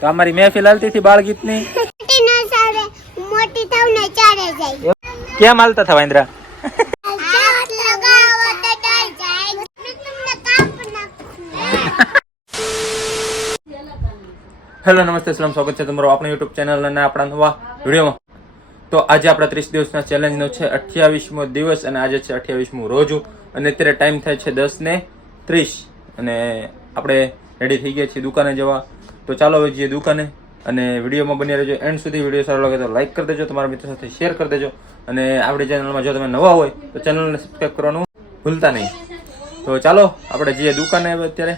તો અમારી મહેફિલ હાલતી હતી બાળ ગીતની. કેમ હાલતા થવા ઇન્દ્રા? હેલો નમસ્તે સલામ, સ્વાગત છે તમારું આપણા યુટ્યુબ ચેનલ અને આપણા નવા વિડીયોમાં. તો આજે આપણા 30 દિવસના ચેલેન્જનો છે 28મો દિવસ અને આજે છે 28મું રોજું અને અત્યારે ટાઈમ થાય છે 10:30 અને આપણે રેડી થઈ ગયા છીએ દુકાને જવા. તો ચાલો હવે જઈએ દુકાને અને વિડીયોમાં બની રહેજો એન્ડ સુધી. વિડીયો સારો લાગે તો લાઈક કરી દેજો, તમારા મિત્રો સાથે શેર કરી દેજો અને આપણી ચેનલમાં જો તમે નવા હોય તો ચેનલને સબસ્ક્રાઈબ કરવાનું ભૂલતા નહીં. તો ચાલો આપણે જઈએ દુકાને હવે અત્યારે,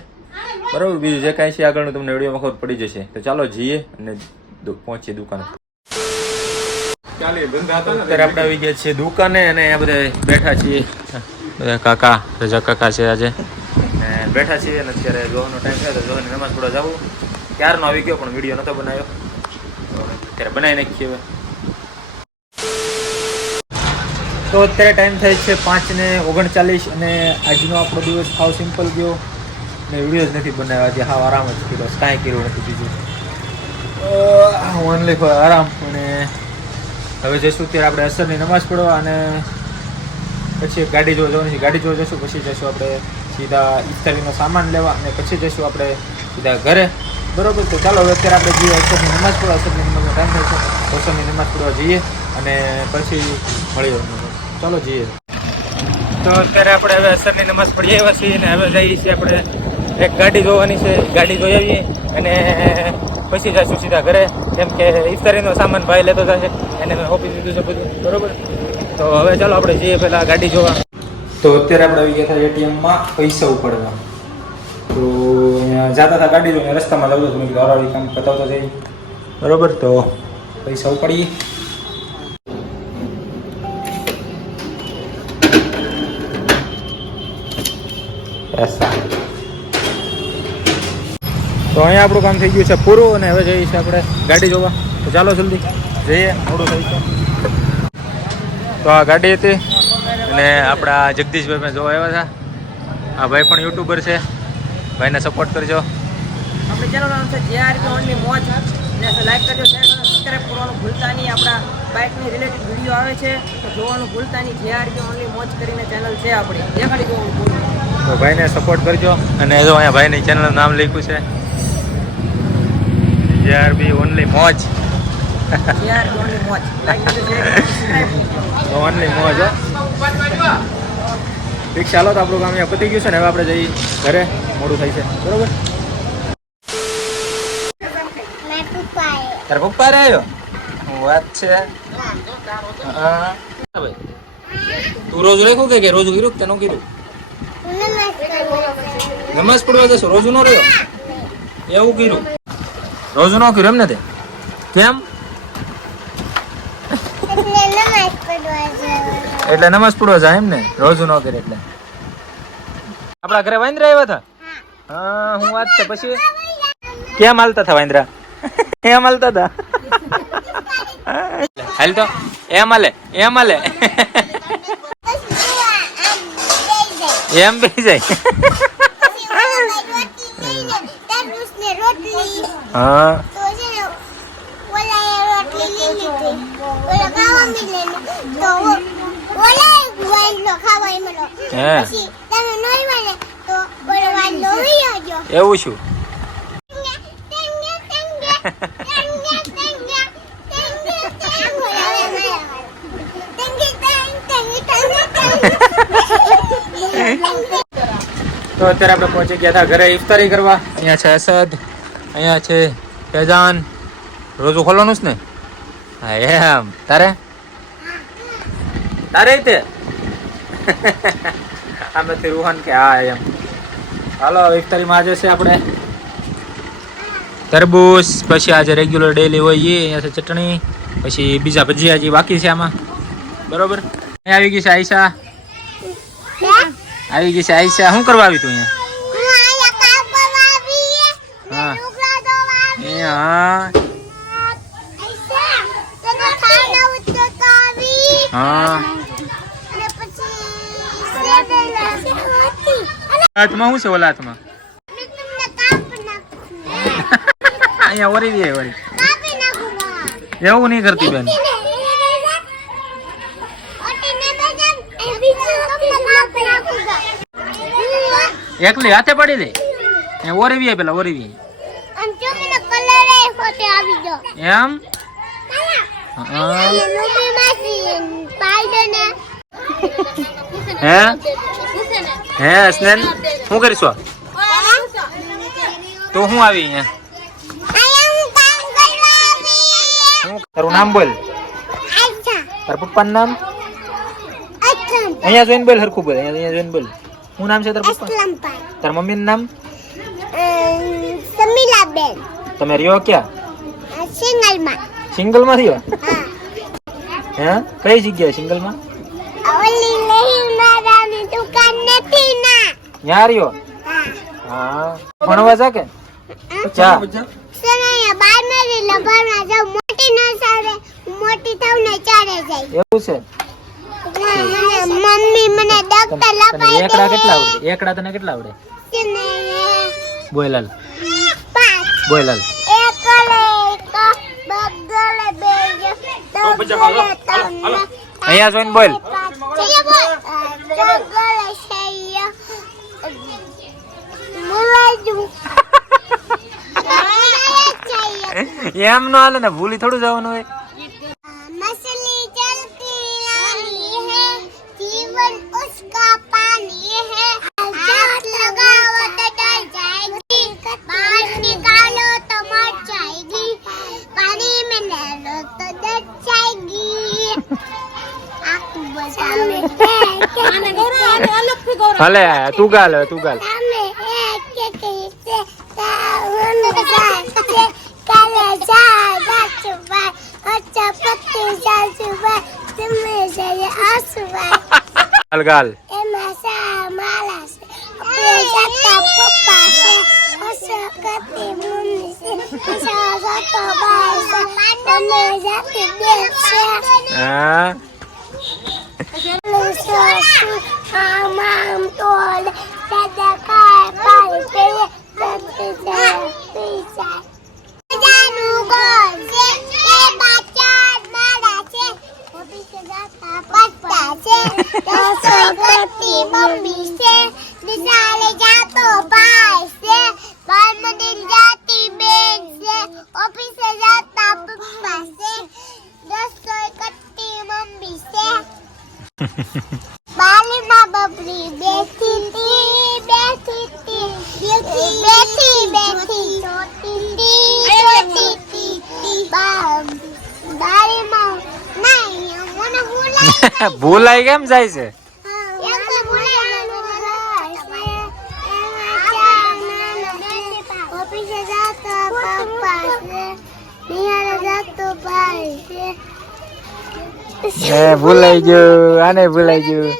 બરાબર. બીજું જે કાંઈ છે આગળનું તમને વિડીયોમાં ખબર પડી જશે. તો ચાલો જઈએ અને પહોંચીએ દુકાને. અત્યારે આપણે આવી ગયા છીએ દુકાને અને આ બધા બેઠા છીએ, બધા કાકા રજા કાકા છે આજે ને બેઠા છીએ અને અત્યારે જોવાનો ટાઈમ થયો તો જોવાની નમાઝ પડવા જવું. ક્યારનો આવી ગયો પણ વિડીયો નહોતો બનાવ્યો, અત્યારે બનાવી નાખીએ હવે. તો અત્યારે ટાઈમ થાય છે 5:39 અને આજનો આપણો દિવસ સાવ સિમ્પલ ગયો ને વિડીયો જ નથી બનાવ્યા આજે. હાવ આરામ જ કર્યો, કાંઈ કર્યું નથી બીજું, ઓનલી ફોર આરામ. અને હવે જઈશું ત્યારે આપણે અસરની નમાઝ પડવા અને પછી ગાડી જોવા જવાની છે. ગાડી જોવા જઈશું, પછી જઈશું આપણે સીધા ઇફતારીનો સામાન લેવા અને પછી જઈશું આપણે સીધા ઘરે, બરાબર. તો ચાલો હવે અત્યારે આપણે જઈએ અસરની નમાઝ પડવા. અસરની નમાઝનો ટાઈમ થાય છે, અસરની નમાઝ પડવા જઈએ અને પછી મળીએ. ચાલો જઈએ. તો અત્યારે આપણે હવે અસરની નમાઝ પડી આવ્યા છીએ અને હવે જઈએ છીએ આપણે એક ગાડી જોવાની છે. ગાડી જોઈ આવીએ અને પછી જઈશું સીધા ઘરે, કેમ કે ઇફતારીનો સામાન ભાઈ લેતો જશે, એને મેં ઓપી દીધું છે બધું, બરોબર. તો હવે ચાલો આપણે જઈએ પહેલાં ગાડી જોવા. તો અત્યારે આપણે આવી ગયા હતા એટીએમમાં પૈસા ઉપાડવા. તો અહીંયા જતા હતા ગાડી જોઈને, રસ્તામાં લાવતો તમે કીધું આરાડી કામ પતાવતો જઈએ, બરોબર. તો પૈસા ઉપાડીએ. તો અહીંયા આપણું કામ થઈ ગયું છે પૂરું અને હવે જઈએ છીએ આપણે ગાડી જોવા. તો ચાલો જલ્દી જઈએ, મોડું થઈ છે. તો આ ગાડી હતી અને આપણા જગદીશભાઈ મેં જોવા આવ્યા હતા. આ ભાઈ પણ યુટ્યુબર છે, ભાઈને સપોર્ટ કરજો. આપણી ચેનલનું નામ છે JRB ઓનલી મોજ, ને લાઈક કરજો, શેર કરજો, સબસ્ક્રાઈબ કરવાનું ભૂલતા નહીં. આપણા બાઇકની રિલેટેડ વિડીયો આવે છે તો જોવાનું ભૂલતા નહીં. JRB ઓનલી મોજ કરીને ચેનલ છે આપણી, દેખાડી જોવાનું ભૂલતા. તો ભાઈને સપોર્ટ કરજો. અને જો અહીંયા ભાઈની ચેનલનું નામ લખ્યું છે JRB ઓનલી મોજ. JRB ઓનલી મોજ, લાઈક કરજો, શેર કરજો, સબસ્ક્રાઈબ કરજો. ઓનલી મોજ. ઠીક, ચાલો તો આપણું કામ અહીંયા પતી ગયું છે ને હવે આપણે જઈએ ઘરે, મોડું થાય છે, બરોબર. તારા પપ્પા રહ્યો હું વાત છે. હા ભાઈ, તું રોજ લખ્યું કે રોજ કર્યું કે ન કર્યું? નમાઝ પડવા જશો, રોજ નો રહ્યો એવું કર્યું? રોજ નો કર્યું એમ ને? તે કેમ? એટલે નમાઝ પડવા જાય એમ ને, રોજ નો કરે એટલે. આપણા ઘરે વાંદરા આવ્યા હતા. હા હું વાત છે. પછી કેમ હાલતા હતા વાંદરા? એમ હાલતા હતા. હાલ તો એમ હાલે, એમ હાલે, એમ બે જાય. હા એવું શું? તો અત્યારે આપણે પહોંચી ગયા હતા ઘરે ઇફતારી કરવા. અહીંયા છે અસદ, અહીંયા છે ફેજાન. રોજુ ખોલવાનું છે ને? હા એમ. તારે તારે તે આમેથી રૂહાન કે હા એમ. હાલો ઇફતારીમાં આજે છે આપણે તરબૂચ, પછી આજે રેગ્યુલર ડેલી હોય એ, અહીંયા છે ચટણી, પછી બીજા ભજીયા જે બાકી છે આમાં, બરોબર. અહીંયા આવી ગઈ છે આયશા. આવી ગઈ છે આયશા. શું કરવા આવી તું અહીંયા? હા હા હાથમાં શું છે ઓલા હાથમાં? અહીંયા ઓરી દે વળી એવું નહીં કરતી બેન એકલી હાથે પડી દે એ ઓરવી પેલા ઓરવી એમ હે હે સ્નેન શું કરીશું તો હું આવી અહીંયા તારું નામ બોલ તારા પપ્પાનું નામ અહીંયા જોઈને બોલ હરખું બોલ અહીંયા જોઈને બોલ શું નામ છે તારા પપ્પા તારા મમ્મીનું નામ સમીલાબેન તમે રહ્યો ક્યાં સિંગલમાં રહ્યો હે કઈ જગ્યાએ સિંગલમાં ઓલી લહેંગાની દુકાન નથી ના ન્યા રહ્યો હા ભણવા જા કે જા સનયા બાર મેરી લભરના જાવ મોટી ન સારે મોટી થાવ ને ચારે જાય એવું છે મમ્મી મને ડોક્ટર લપાઈ એકડા કેટલા આવડે એકડા તને કેટલા આવડે બોયલાલ બોયલાલ અહીંયા જોઈને બોલ એમ નો હાલે ને ભૂલી થોડું જવાનું હોય मछली जलती रानी है जीवन उसका पानी है हाथ लगाओ तो डर जाएगी बाहर निकालो तो मर जाएगी पानी में डालो तो डर जाएगी आपको बताओ ભલે તું ગાલ હવે તું ગાલ ગાલ ગાલ હા બાલીમાં બબલી બેઠી હતી બાલીમાં નહીં મને ભૂલાઈ કેમ જાય છે ભૂલાઈ ગયું આને ભૂલાઈ ગયું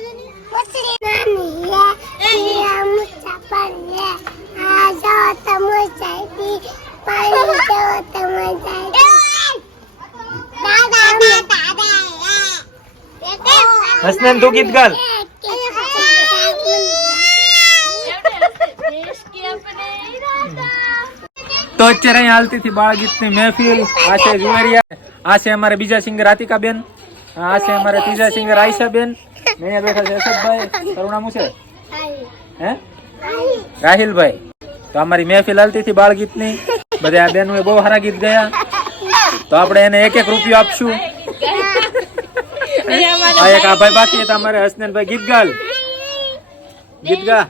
હસનેન તું ગીત ગાલ તો અત્યારે અહીંયા હાલતી હતી બાળ ગીતની મહેફિલ આ છે જુવેરિયા આ છે અમારે બીજા સિંગર રાતિકા બેન આ છે અમારે ત્રીજા સિંગર આયશા બેન અહીંયા બેઠા છે અશોકભાઈ તારું નામ શું છે હે રાહિલભાઈ તો અમારી મહેફિલ હાલતી હતી બાળ ગીતની બધા આ બેનો બહુ સારા ગીત ગયા તો આપણે એને 1-1 રૂપિયો આપશું આ એક આ ભાઈ બાકી હતા અમારે હસનેનભાઈ ગીત ગાલ ગીત ગા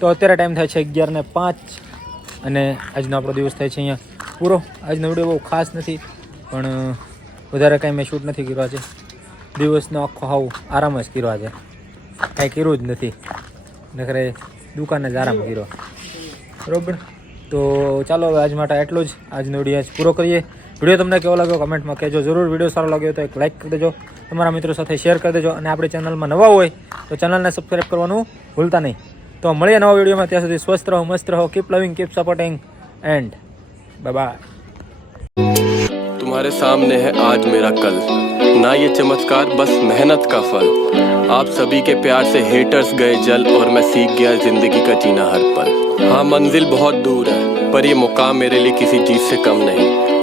તો અત્યારે ટાઈમ થાય છે 11:05 અને આજનો આપણો દિવસ થાય છે અહીંયા પૂરો આજનો વિડીયો બહુ ખાસ નથી પણ વધારે કાંઈ મેં શૂટ નથી કર્યો આજે દિવસનો આખો હાવ આરામ જ કર્યો આજે કાંઈ કર્યું જ નથી નખરે દુકાને જ આરામ કર્યો બરાબર તો ચાલો હવે આજ માટે એટલું જ આજનો વિડીયો આજ પૂરો કરીએ વિડીયો તમને કેવો લાગ્યો કમેન્ટમાં કહેજો જરૂર વિડીયો સારો લાગ્યો તો એક લાઇક કરી દેજો તમારા મિત્રો સાથે શેર કરી દેજો અને આપણી ચેનલમાં નવા હોય તો ચેનલને સબસ્ક્રાઈબ કરવાનું ભૂલતા નહીં તો મળીએ નવા વિડીયોમાં ત્યાં સુધી સ્વસ્થ રહો મસ્ત રહો કીપ લવિંગ keep supporting and bye bye तुम्हारे सामने है आज मेरा कल ना ये चमत्कार बस मेहनत का फल आप सभी के प्यार से हेटर्स गए जल और मैं सीख गया जिंदगी का जीना हर पल। हाँ मंजिल बहुत दूर है पर ये मुकाम मेरे लिए किसी चीज से कम नहीं।